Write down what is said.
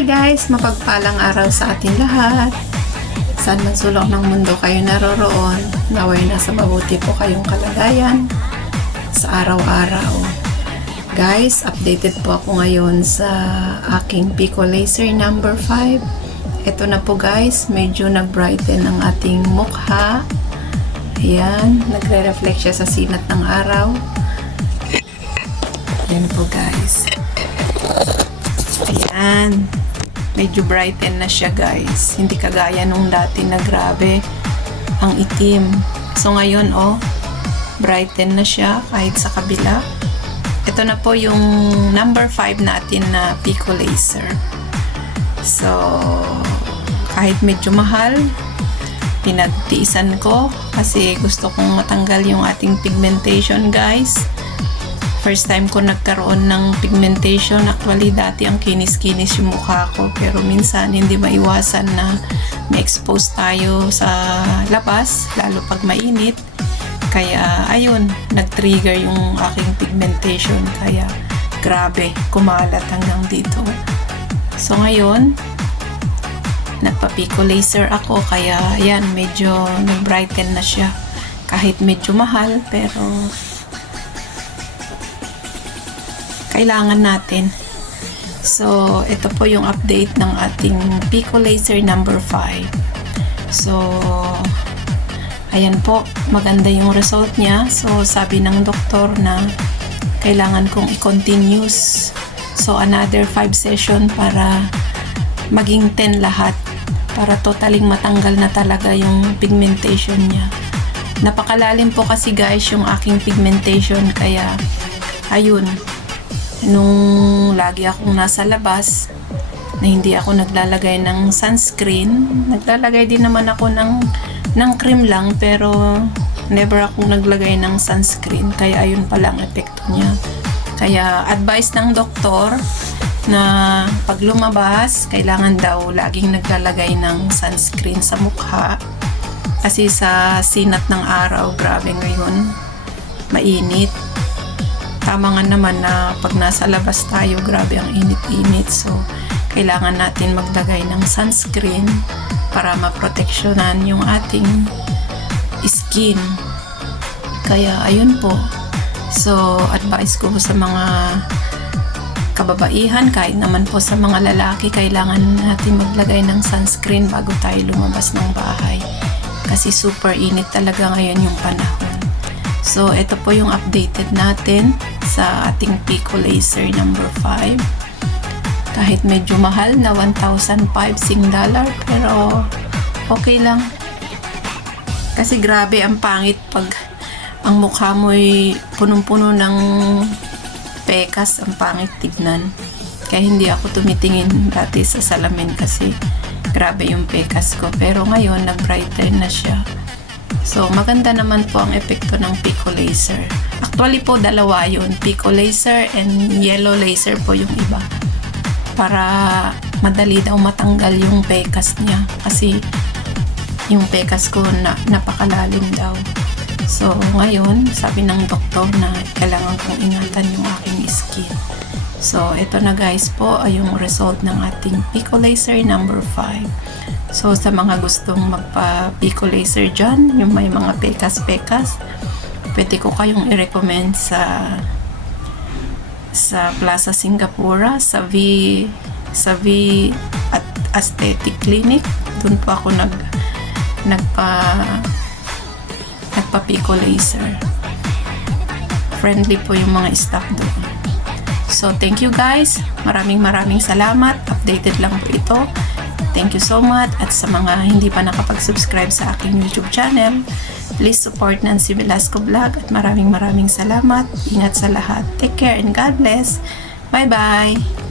Hi guys! Mapagpalang araw sa ating lahat. Saan man sulok ng mundo kayo naroroon, naway nasa mabuti po kayong kalagayan sa araw-araw. Guys, updated po ako ngayon sa aking Pico Laser number 5. Ito na po guys, medyo nag-brighten ang ating mukha. Ayan, nagre-reflect siya sa sinat ng araw. Ayan po guys. Ayan. Medyo brighten na siya guys. Hindi kagaya nung dati na grabe ang itim. So ngayon brighten na siya kahit sa kabila. Ito na po yung number 5 natin na Pico Laser. So kahit medyo mahal, pinagtiisan ko kasi gusto kong matanggal yung ating pigmentation guys. First time ko nagkaroon ng pigmentation. Actually, dati ang kinis-kinis yung mukha ko. Pero minsan, hindi maiwasan na ma-expose tayo sa labas, lalo pag mainit. Kaya, ayun, nag-trigger yung aking pigmentation. Kaya, grabe, kumalat hanggang dito. So, ngayon, nagpa-Pico Laser ako. Kaya, yan, medyo nag-brighten na siya. Kahit medyo mahal, pero kailangan natin. So, ito po yung update ng ating Pico Laser number 5. So, ayan po, maganda yung result niya. So, sabi ng doktor na kailangan kong i-continuous. So, another 5 session para maging 10 lahat. Para totaling matanggal na talaga yung pigmentation niya. Napakalalim po kasi guys yung aking pigmentation. Kaya, ayun, nung lagi akong nasa labas na hindi ako naglalagay ng sunscreen, naglalagay din naman ako ng cream lang, pero never akong naglagay ng sunscreen. Kaya ayun pala ang epekto niya. Kaya advice ng doktor na pag lumabas, kailangan daw laging naglalagay ng sunscreen sa mukha kasi sa sinat ng araw, grabe ngayon, mainit. Tama nga naman na pag nasa labas tayo, grabe ang init-init. So, kailangan natin maglagay ng sunscreen para maproteksyonan yung ating skin. Kaya, ayun po. So, advice ko sa mga kababaihan, kahit naman po sa mga lalaki, kailangan natin maglagay ng sunscreen bago tayo lumabas ng bahay. Kasi super init talaga ngayon yung panahon. So, ito po yung updated natin sa ating Pico Laser number 5. Kahit medyo mahal na $1,005 pero okay lang. Kasi grabe ang pangit pag ang mukha mo'y punong-puno ng pekas, ang pangit tignan. Kaya hindi ako tumitingin dati sa salamin kasi grabe yung pekas ko. Pero ngayon, nag-brighten na siya. So, maganda naman po ang epekto ng Pico Laser. Actually po, dalawa yun. Pico Laser and Yellow Laser po yung iba. Para madali daw matanggal yung pekas niya. Kasi yung pekas ko napakalalim daw. So, ngayon, sabi ng doktor na kailangan kong ingatan yung aking skin. So, ito na guys po ay yung result ng ating Pico Laser number 5. So, sa mga gustong magpa-Pico Laser dyan, yung may mga pekas-pekas, pwede ko kayong i-recommend sa Plaza Singapura, sa V at Aesthetic Clinic. Doon po ako nagpa-Pico Laser. Friendly po yung mga staff doon. So, thank you guys. Maraming salamat. Updated lang po ito. Thank you so much. At sa mga hindi pa nakapag-subscribe sa aking YouTube channel, please support Nancy Velasco Vlog. At maraming salamat. Ingat sa lahat. Take care and God bless. Bye-bye.